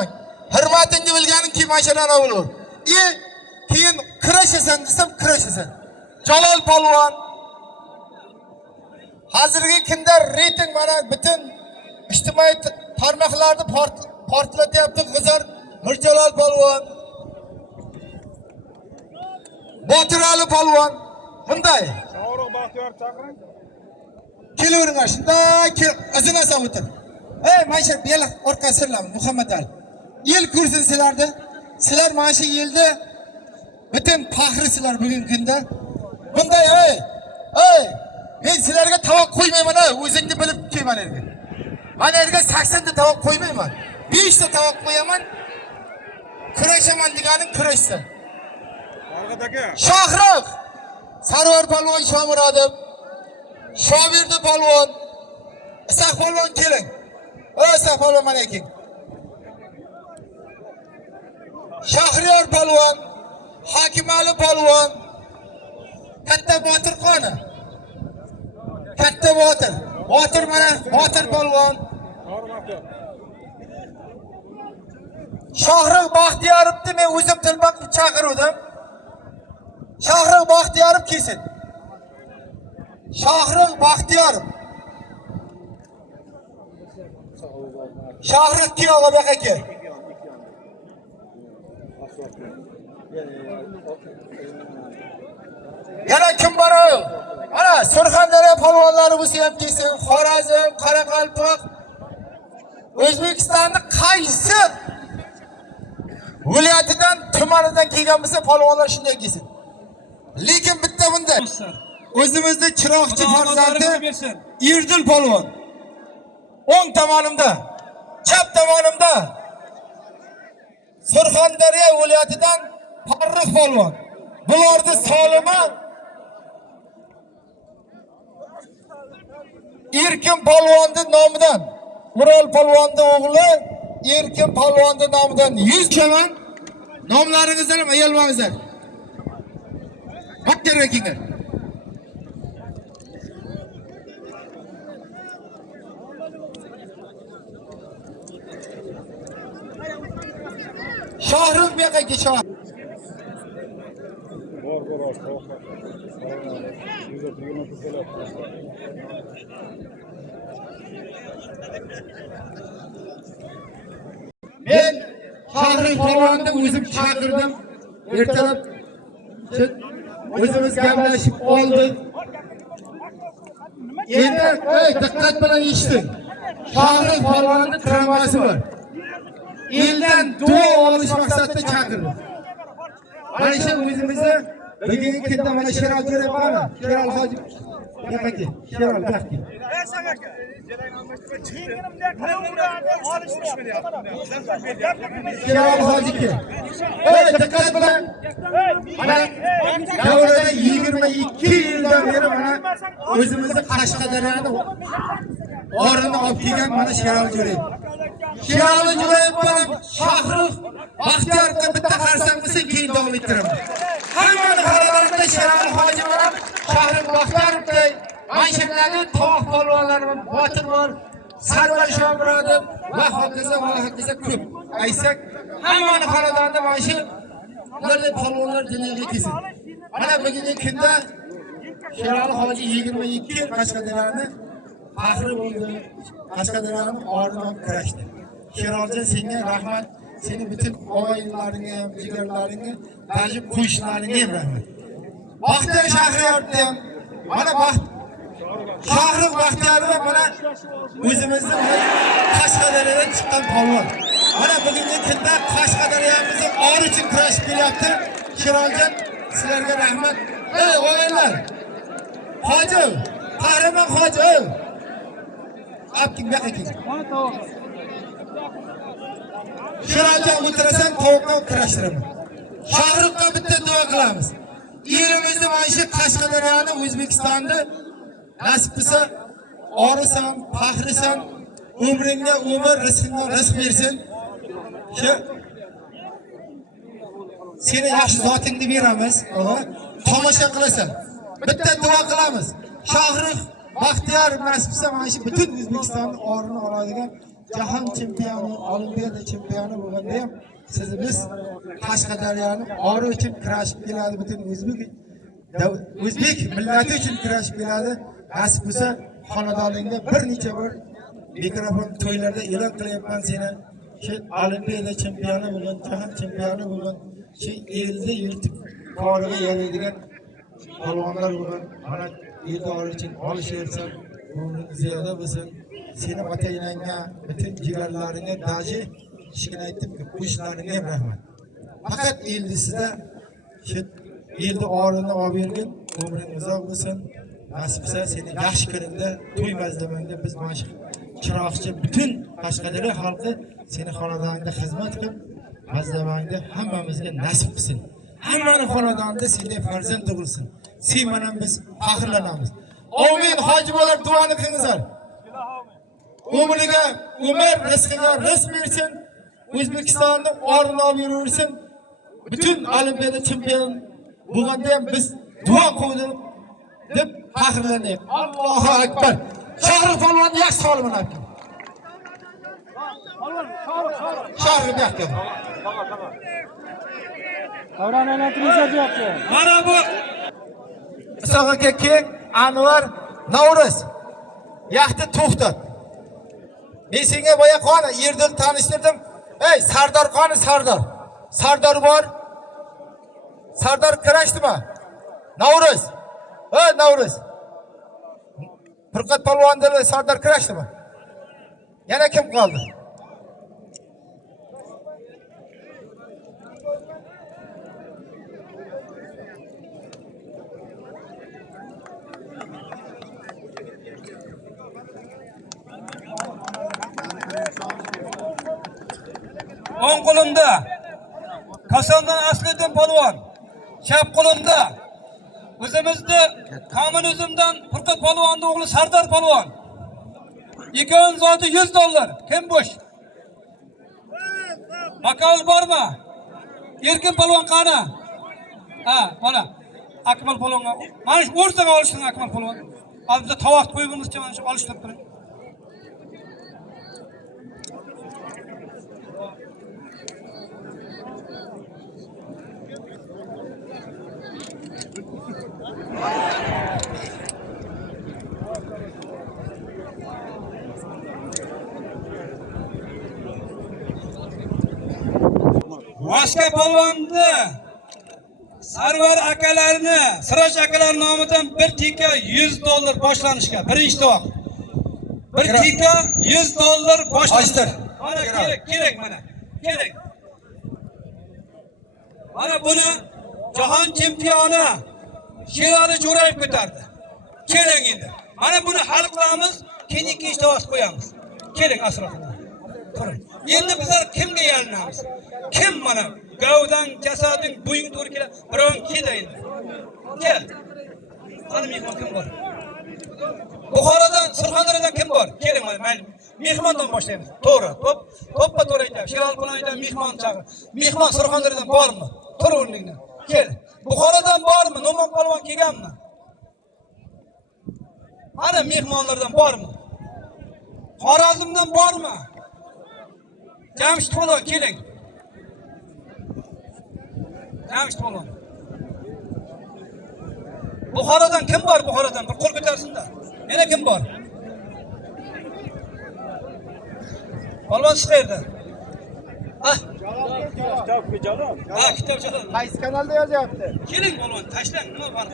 aytman. Hurmatingni bilganing kim mashalani bo'lur. Keyin kurashasan desam kurashasan. Jalol polvon. Hozirgi kunda reyting mana butun ijtimoiy tarmoqlarni portlatyapti G'izor Mirjalol polvon. Botirali polvon. Bunday. Sog'liq Baxtiyor chaqiring. Kelaveringlar, shunday azinasan o'tir. Mana bu yil orqasidan Muhammad Ali. Yil ko'rsin sizlarni. Sizlar mana shu yilda butun faxrisizlar bugungi kunda. Bunday men sizlarga tovoq qo'ymayman, o'zingni bilib kelman yerga. Mana yerga 80 ta tovoq qo'ymayman. 5 ta tovoq qo'yaman. Kurashaman deganim kurashsa. Farg'at aka. Shohruh Sarvar polvon Shomurodov. Shovirdi polvon. Isoq polvon keling. Isoq polvon mana keling. Shahriyor polvon, Hokimali polvon, Katta Botir qoni. Katta Botir. Botir mana Botir polvon. Shohruh Baxtiyorovni men o'zim tilmoq chaqirdim. Shohruh Baxtiyorov kelsin. Shohruh Baxtiyorov. Shohruh kuyovga baqa kel. Yana kim bor? Ana Surxondaryo polvonlari bo'lsa ham kelsin. Xorazm, Qoraqalpoq. O'zbekistonning qaysi viloyatidan, tumanidan kelgan bo'lsa polvonlar shunday kelsin. Lekin bitta bunda o'zimizda chiroqchi farzandi Erdil polvon. O'ng tomonimda, chap tomonimda Surxondaryo viloyatidan Farruh polvon. Bularni solimi Erkin polvonning nomidan, Ural polvonning o'g'li Erkin polvonning nomidan 100 chaman nomlaringizdan ham ayolmangizlar. Bakterga kelinglar. Shohruh bu yoqqa kel, Shohruh. Men Shohruh polvonni o'zim chaqirdim. Ertalab o'zimiz gaplashib oldik. Endi diqqat bilan eshiting. Shohruh polvonni tramvaysi bor. Eldan duo olish maqsadida chaqirdim. Mana shu o'zimizni bugungi kunda mana Sherol jo'rayapman. Sherol hoji yo'qki. Sherol yo'qki. Sherol hojiki. Diqqat bilan. Mana davrada 22 yildan beri mana o'zimizni Qashqadaryoni orini olib kelgan mana Sherol jo'rayapman. Sherol jo'rayapman. Shohruh Baxtiyorovga bitta qarsam bo'lsa keyin davom ettiraman. Hammani xonadonida Sherol hoji bilan Shohruh Baxtiyorovday Manshalarni tovoq polvonlari Botir bor, Sarvar Shomurodov va hokazo ko'p. Aytsak, hammani xonadonida mana shu ularning polvonlar dunyoga kelsin. Mana bugungi kunda Sherol hoji 22 yil Qashqadaryoni faxri bo'ldi. Qashqadaryoni o'rniga kirashdi. Sheroljon senga rahmat. Seni bütün oilalarına, jigarlarına, tacib qo'shnilaringga ham rahmat. Baxtiyor Shahriyordan mana Shohruh Baxtiyorov mana o'zimizni Qashqadaryodan chiqqan polvon. Mana bugungi kunda Qashqadaryomizda or uchun kurashib kelyapti. Sheroljon, sizlarga rahmat. Oilalar. Hoji, qahramon hoji. Abking baqa kel. Mana tovoq. Sheroljon o'tirasan, tovuqqa kurashtiraman. Shohruhga bitta duo qilamiz. Yerimizni mana shu Qashqadaryoni O'zbekistonda nasib qilsa, orisan, faxrisan, umringga umr, rizqingga rizq bersin. Shu seni yaxshi zotingni beramiz. Tomosha qilasan. Bitta duo qilamiz. Shohruh Baxtiyorov nasib qilsa, mana shu butun O'zbekistonning orini oladigan jahon chempioni, olimpiada chempioni bo'lganda ham sizimiz Qashqadaryoni ori uchun kurashib keladi, butun o'zbek millati uchun kurashib keladi. Nasib bo'lsa, xonadoningda bir necha bor mikrofon to'ylarda e'lon qilyapman seni. Shu olimpiada chempioni bo'lgan, jahon chempioni bo'lgan, shu elni yurtib koriga yaraydigan polvonlar bo'lgan. Mana elni ori uchun olishaversan, umring ziyoda bo'lsin. Seni ota-onangga, butun jigarlaringga daji ishini aytdim-ku, qo'shnilaringga ham rahmat. Faqat eldisida shu elni orini olib bergin, umring uzoq bo'lsin. Nasib bo'lsa seni yaxshi kuningda to'y mazlamangda biz mana shu chiroqchi butun Qashqadaryo xalqi seni xonadoningda xizmat qilib, mazlamangda hammamizga nasib qilsin. Hammaning xonadonida senday farzand tug'ilsin. Sen bilan biz faxrlanamiz. Amin. Hoji bo'lar duoni qilingizlar. Umriga umr, rizqiga rizq bersin. O'zbekistonni o'rnini olib yuraversin. Butun olimpiada chempion bo'lganda ham biz duo qildik deb faxrlandik. Allohu akbar. Shahri polvonni yaxshi soliman aytdim. Shahri yaxshi. Davron aylantirsa deyapti. Mana bu Isoqaka Anvar Navro'z. Yaxti to'xtat. Men senga boya qoni Erdil tanishtirdim. Ey, Sardor qoni Sardor. Sardor bor. Sardor kirashdimi? Navro'z. Ey, Navro'z. Furqat polvonlar Sardor kirashdimi? Yana kim qoldi? O'ng qo'limda Kosondan Asliddin polvon, chap qo'limda o'zimizni kommunizmdan Furqat polvonning o'g'li Sardor polvon. Ikkovin zoti $100. Kim bo'sh? Makol bormi? Erkin polvon qani? Ha, mana Akmal polvonga. Mana shu o'rtaga olishsin Akmal polvon. Bizda tovoq qo'yganimizcha mana shu olishtirib turing. Boshqa polvonni Sarvar akalarini, Siroj akalar nomidan bir tika $100 boshlanishga, birinchi to'q. Bir tika $100 boshlanishdir. Mana kerak mana. Kerak. Mana buni jahon chempioni Sherali Jo'rayev ko'tardi. Keling endi. Mana buni hal qilamiz, keyin ikkinchi to'q qo'yamiz. Keling asroflar. Endi bizlar kimga yalinamiz? Kim mana gavdan, jasading, bo'ying to'g'ri keladi. Biron kelaydi. Kel. Qani mehmon kim bor? Buxorodan, Surxondaryodan kim bor? Keling mana mehmondan boshlaymiz. To'g'ri. To'ppa to'g'ri aytadi. Sherali polvondan mehmon chaqir. Mehmon Surxondaryodan bormi? Tur o'rningdan. Kel. Buxorodan bormi? No'mon polvon kelganmi? Mana mehmonlardan bormi? Xorazmdan bormi? Jamshid polvon keling. Jamshid polvon. Buxorodan kim bor? Buxorodan bir qo'l ko'tarsin-da. Yana kim bor? Polvon qayerda? Kitob Jalol. Qaysi kanalda yozyapti? Keling polvon, tashlang, nima bor?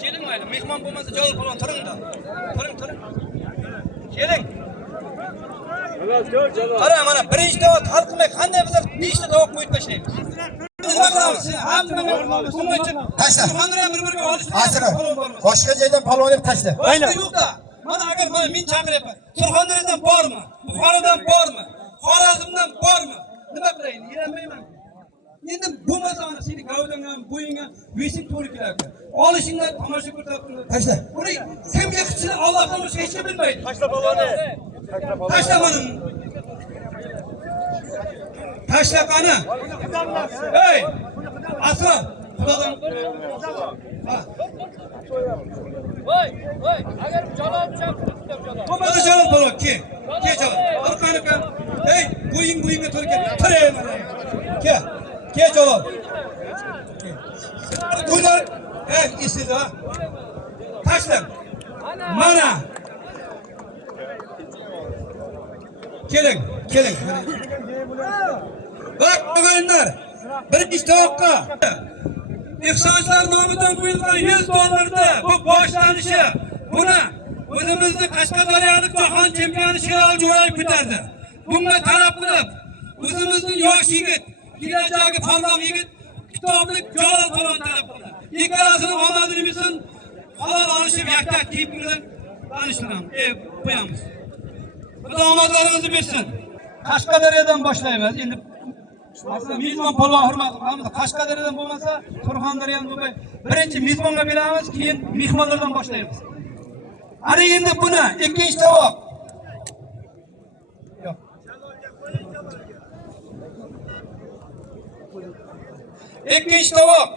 Keling mayli, mehmon bo'lmasa Jalol polvon turing-da. Turing. Keling. Qara mana birinchi to'q hal qilmay qanday bizlar 5 ta to'q qo'yib tashlaymiz. Tashla. Asra. Boshqa joydan polvon deb tashla. Yo'qda. Mana agar men chaqiryapman. Surxondaryodan bormi? Buxorodan bormi? Xorazmdan bormi? Nima qilayin? Yeranmayman. Endi bo'lmasa mana seni gavdangga, bo'yingga besim to'g'ri keladi. Olishingdan tomosha ko'rsatib Tashla. Buni kimga qilsa Allohdan boshqa hech kim bilmaydi. Tashla polvonni. Tashla mana. Tashla qani? Ey! Asra. Xudodan. Voy, agar Jalol chaqirib, Jalol. Bo'lmasa Jalol polvon, ke. Ke javob. Qani. Ey, buyingga to'g'ri kel. Tirey mana. Ke javob. Bular isida. Tashlang. Mana. Keling. Bak o'g'illar, birinchi tovoqqa ihsonchilar nomidan qo'yilgan $100 bu boshlanishi. Buni o'zimizni Qashqadaryolik jahon chempioni Sherali Jo'rayev ko'tardi. Bunga talab qilib, o'zimizning yosh yigit, kelajagi parlaq yigit kitoblik Jalol Polvon talab qildi. Ikkalasini omadini bilsin, halol olishib yaktak kiyib bilan tanishtiramiz. Qo'yamiz. Xudo omadlarimizni bersin. Qashqadaryodan boshlaymiz. Endi masalan mezbon polvon hurmat qilamiz. Qashqadaryodan bo'lmasa, Surxondaryodan bo'lmay, birinchi mezbonga beramiz, keyin mehmonlardan boshlaymiz. Ana endi buni ikkinchi tovoq. Ikkinchi tovoq.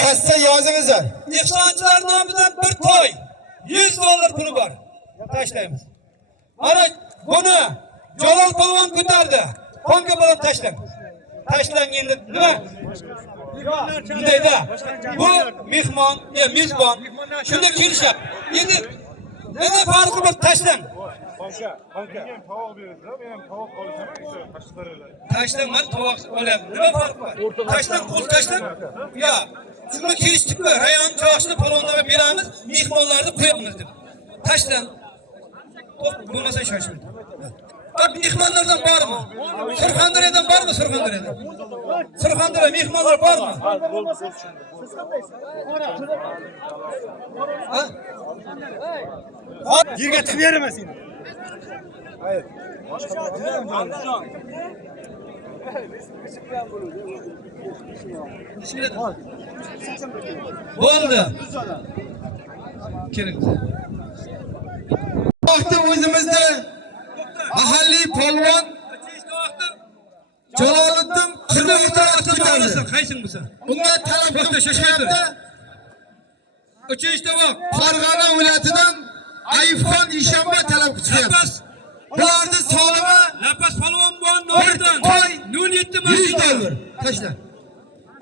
Kassa yozingizlar. Ihsonchilar nomidan bir to'y $100 puli bor. Tashlaymiz. Mana buni Jalol Polvon ko'tardi. Qonga bilan tashlang. Tashlang endi nima? Bundayda bu mehmon, mezbon shunda kelishib. Endi nima farqi bor tashlang. Men tovoq berasiz, men ham tovoq olaman, Qashqadaryoda. Tashlang, men tovoq olyapman. Nima farqi bor? Tashlang, qo'l tashlang. Ya, shuni kelishdik-ku. Rayon cho'qishni polvonlarga beramiz, mehmonlarni qo'yamiz deb. Tashlang. Bo'lmasa shoshil. Mehmonlardan bormi? Surxondaryodan bormi? Surxondaryo mehmonlar bormi? Siz qandaysiz? Yerga tiqib bermas endi. Hayır. Bo'ldi. Keling. Vaqtda o'zimizda mahalliy polvon Jaloliddin Qirg'iziston ko'tardi. Qaysing bo'lsa? Unga talab qilishayapti. Uchinchi tovoq. Farg'ona viloyatidan Ayfxon Ishanba talab qilyapti. Ularni solimi Lapas polvon nomidan $07 $100. Tashla.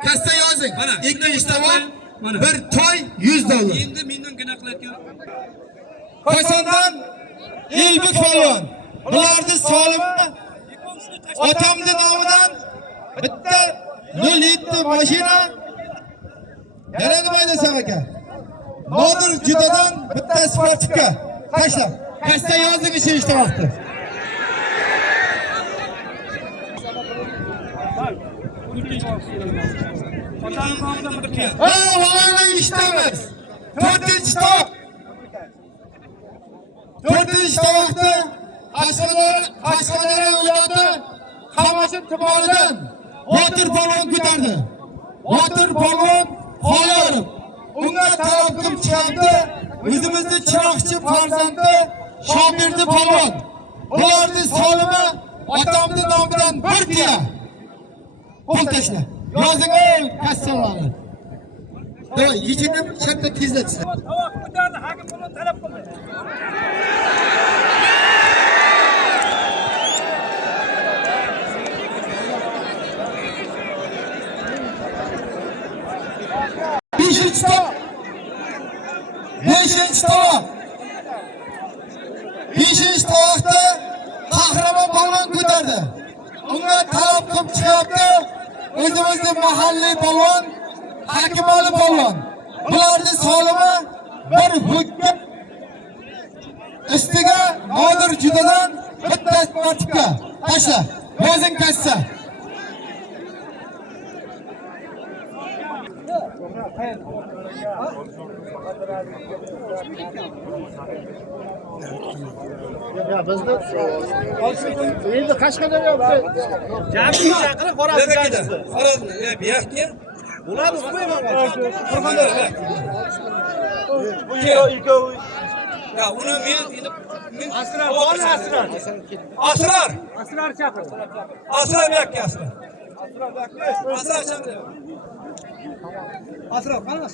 Kassa yozing. Mana ikkinchi tovoq bir toy $100. Endi mendan gina qilayotgan. Qozondan Elbek polvon. Ularni solimi otamning nomidan bitta 07 mashina. Yana nima desam aka? Nodir judadan bitta sportga. Tashla. Kassa yozing ishga vaqti. Mana ishtamiz. 4-chi tovoq. 4-chi tovoqda Qashqadaryo viloyati Qamashin tumanidan Botir polvon ko'tardi. Botir polvon Xolorov. Unga talab qilib chiqdi. O'zimizning chiroqchi farzandi Shobirdi polvon. Ularning solimi otamning nomidan bir tiya. Qo'l tashla. Yozing kassalarni. To'y, yechini shartta tezlatsin. Tovoq ko'tardi, hakim polvon talab qildi. Beshinchi tovoq. Beshinchi tovoqda Qahramon polvon ko'tardi. Unga talab qilib chiqyapti. O'zimizning mahalliy polvon Hakimali polvon. Bularning solimi bir hukm ustiga Nodir judadan bitta sportga. Tashla. Yozing kassa. Ya bizda endi Qashqadaryo jami chaqirib Xorazm jami'si. Xorazm, bu yoqqa Bo'ladi, qo'yman. Surxondaryo. Ikkovi. Ya uni men Asrar. Asrar chaqir. Asrar bu yoqqa asrar. Asrar chaqir. Asrar qanaqa?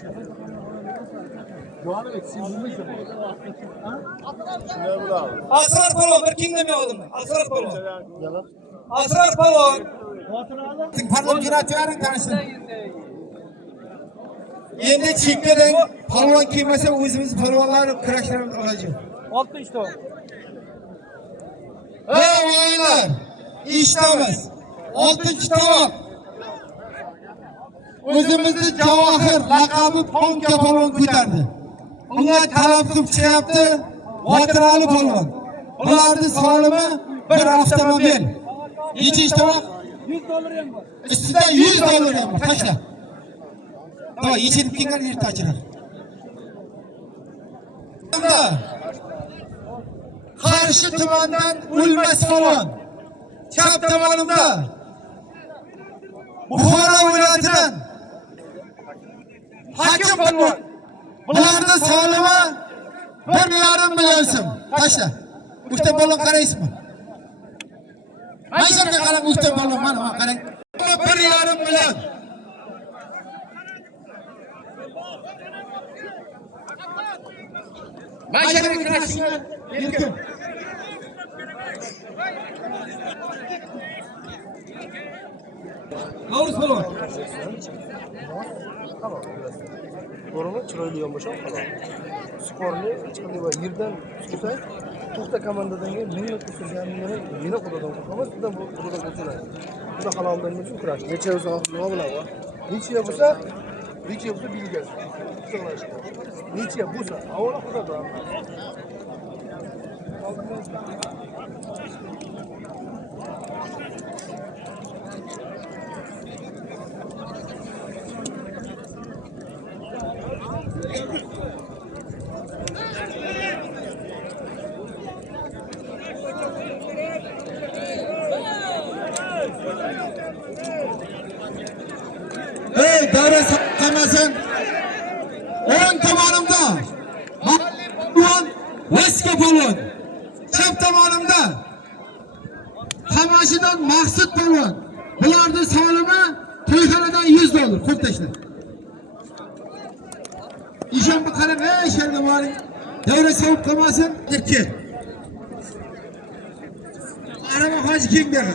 Asrar Palvon bir kingdom yo'qdim. Asrar Palvon. Asrar Palvon. Palvon jo'natib tanishsin. Endi chekkadan palvon kelmasa o'zimiz palvonlar kurashlarimiz olajak. 6 işte o. Ey o'yinlar, ishtamiz. 6-tovoq. O'zimizni Javohir laqabi Ponka palvon ko'tardi. Unga talab qilib chiqyapti Botirali palvon. Ularning sonimi bir avtomobil. Necha tovoq? $100 ham bor. Ustida $100 ham bor. Tashla. To'g'ri, yechilib kelgan ertachilar. Qarshi tumandan O'lmas palvon. Chap tomonimda Buxoro viloyatidan Hakim palvon. Bularning sonimi 1,5 million so'm. Tashla. Uchta balon qaraysizmi? Mayshlarga qarang, uchta balon mana qarang. 1,5 million. Mayshlarga qarashinglar erkin. Navruz Palvon. To'g'rimi? Chiroyli yonbosham halol. Sporni hech qanday va yerdan tutsa, to'xta komandadan keyin minglab turganini meni xudodan qo'rqaman, sizdan bu xudodan qo'rqaman. Bunda haloldan uchun kurash. Necha bo'lsa nima bo'ladi? Necha bo'lsa bilgan. Necha bo'lsa, avvalo xudodan. Ey davra qamasin. 10 tomonimda Palvon, Vaska palvon. Chap tomonimda Tamashidan Maqsud palvon. Bularning sonimi to'yxonadan $100. Qo'l tashla. İşanma qarab, ey sherga boring. Davra sovib qolmasin. Ikki. Arama hoji keng berdi.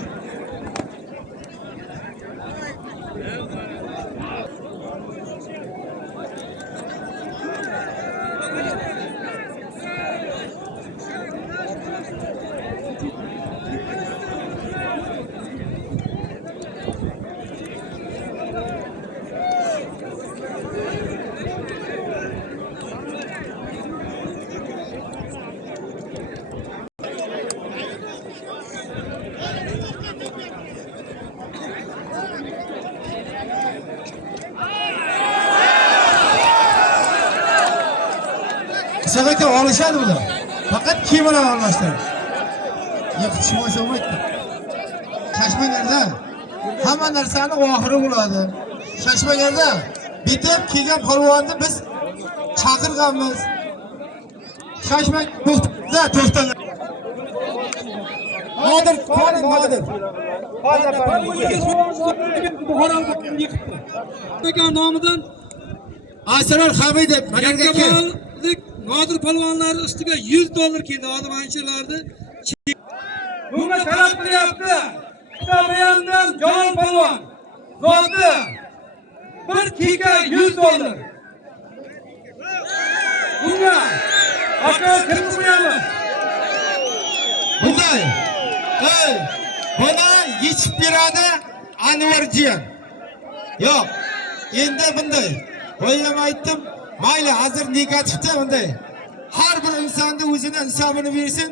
Sadaka olishadi bular. Faqat kiyimlar almashtiradi. Yiqitishmoysa bo'lmaydi. Shashmanglarda hamma narsani oxiri bo'ladi. Shashmanglarda bitib kelgan polvonni biz chaqirganmiz. Shashmang to'xtadi. Nodir, Nodir. Buxoro nomidan Asrar Hamidov magarga kel. Nodir palvonlar ustiga $100 keldi ozimanchilarni. Bunga talab qilyapti. Kitabiyandan Jon palvon. Zoti bir kika $100. Bunga aka kirib qo'yamiz. Bunday. Ey, buni yechib beradi Anvarjiyan. Yo'q. Endi bunday. Qo'yam aytdim. Mayli, hozir negativda bunday. Har bir insonni o'zini insofini bersin.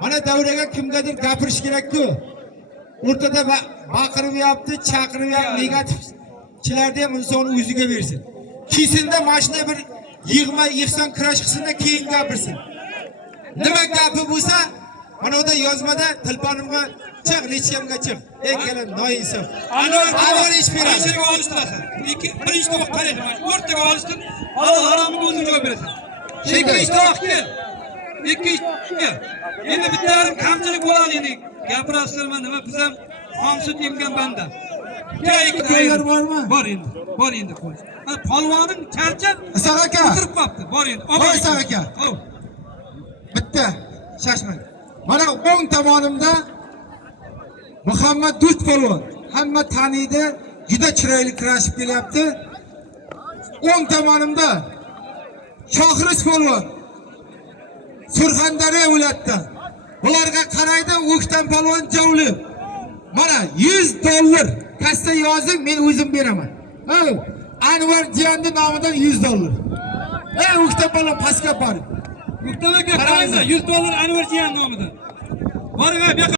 Mana davraga kimgadir gapirish kerak-ku. O'rtada baqiryapti, chaqiryapti, negativchilarni ham inson o'ziga bersin. Kesinda mashina bir yig'ma-yig'son kirash qilsinda keyin gapirsin. Nima gapi bo'lsa, mana unda yozmada telefonimga chiq, nechkamga chiq. Eng kelin noinsof. Anvar ish beradi. Birinchiga olishtirasiz. Birinchi to'g'ri qaraydi. O'rtaga olishtir. Halol haromiga o'zing javob berasan. Ikkinchi to'g'ri kel. Endi bitta kamchilik bo'ladi endi. Gapirasizlarmi nima? Biz ham xom sut yemgan banda. Tayyor bormi? Bor endi. Bor endi qo'y. Polvoning charchab Isoq aka. o'tirib qolibdi. Bor endi. Voy Isoq aka. Hop. Bitta shashmang. Mana o'ng tomonimda Muhammad Dut polvon. Hamma taniydi, juda chiroyli kurashib kelyapti. O'ng tomonimda Shohris polvon. Surxondaryo viloyatidan. Ularga qaraydi, O'ktam polvon Javli. Mana $100 kasta yozing, men o'zim beraman. Anvar Jiyanning nomidan $100. O'ktam polvon pastga boring. O'ktam aka qaranglar, $100 Anvar Jiyan nomidan. Boring, bu yoqqa